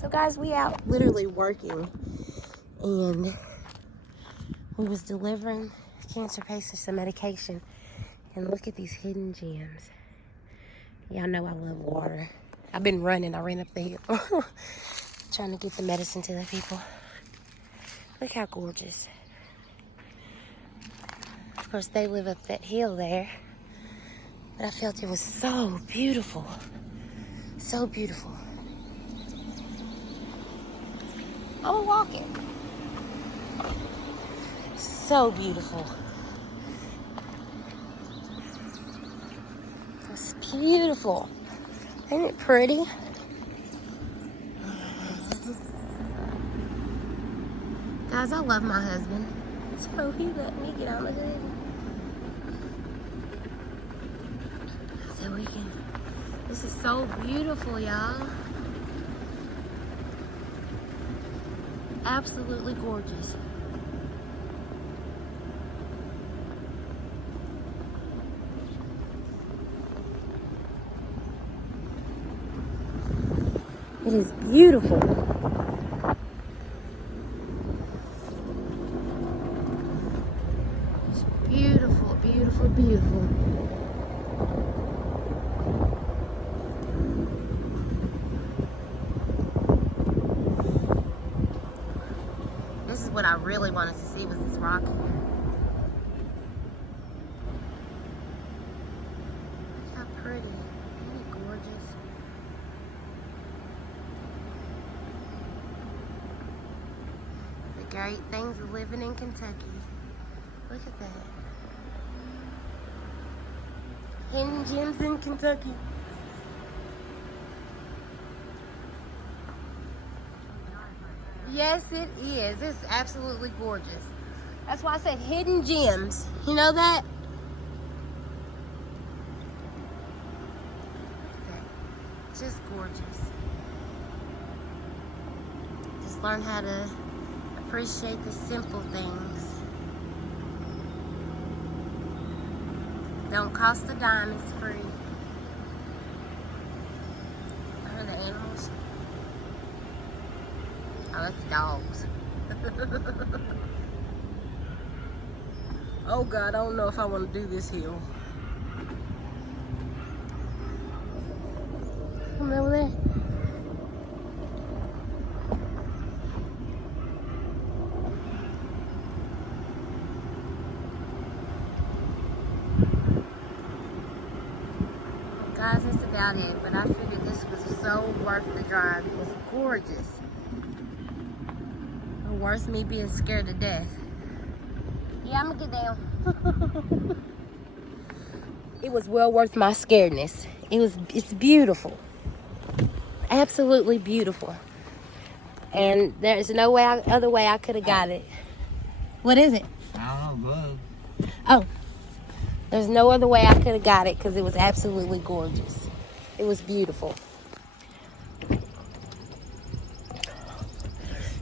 So guys, we out literally working, and we was delivering cancer patients some medication, and look at these hidden gems. Y'all know I love water. I've been running. I ran up the hill trying to get the medicine to the people. Look how gorgeous. Of course, they live up that hill there, but I felt it was so beautiful. So beautiful. I'm walking. So beautiful. It's beautiful. Ain't it pretty? Guys, I love my husband. So he let me get on the hood. So we can. This is so beautiful, y'all. Absolutely gorgeous. It is beautiful. It's beautiful, beautiful, beautiful. This is what I really wanted to see, was this rock here. Look how pretty. Isn't it gorgeous? The great things of living in Kentucky. Look at that. Hidden gems in Kentucky. Yes, it is. It's absolutely gorgeous. That's why I said hidden gems. You know that? Just gorgeous. Just learn how to appreciate the simple things. Don't cost a dime, it's free. Are the animals? Oh, that's dogs. Oh God, I don't know if I want to do this hill. Come over there. Guys, that's about it. But I figured this was so worth the drive. It was gorgeous. Worse me being scared to death. Yeah, I'm gonna get down. It was well worth my scaredness. It's beautiful. Absolutely beautiful. And there's no other way I could have got it. What is it? I don't know, bug. Oh. There's no other way I could have got it because it was absolutely gorgeous. It was beautiful.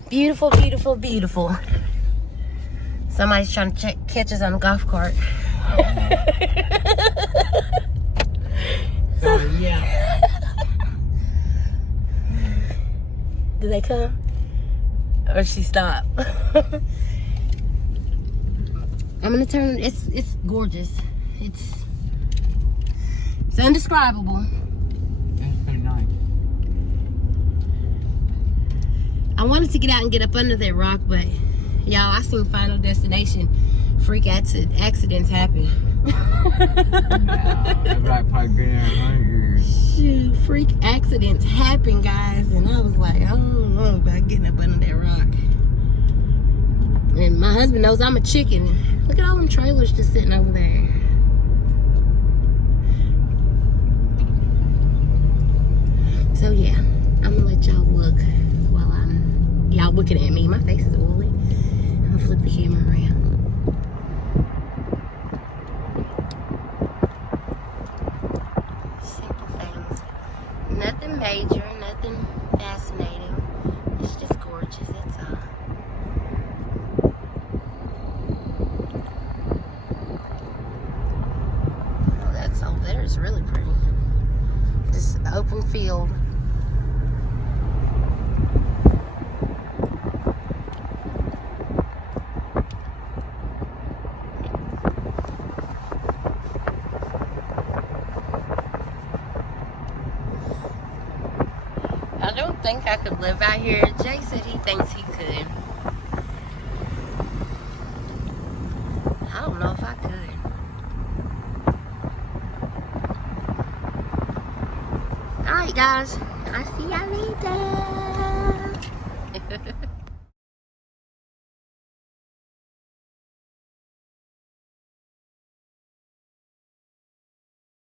Beautiful, beautiful, beautiful. Somebody's trying to catch us on a golf cart. Yeah. Did they come? Or she stop? I'm gonna turn. It's gorgeous. It's indescribable. That's pretty nice. I wanted to get out and get up under that rock, but y'all, I seen Final Destination. Freak accidents happen. Everybody probably been there 100 years. Shoot, freak accidents happen, guys, and I was like, I don't know about getting up under that rock. And my husband knows I'm a chicken. Look at all them trailers just sitting over there. So yeah, I'm gonna let y'all look while y'all looking at me. My face is oily. I'm gonna flip the camera around. Simple things. Nothing major, nothing fascinating. It's just gorgeous, that's all. Oh, that's over there is really pretty. Just open field. don't think I could live out here. Jay said he thinks he could. I don't know if I could. Alright guys, I see y'all later.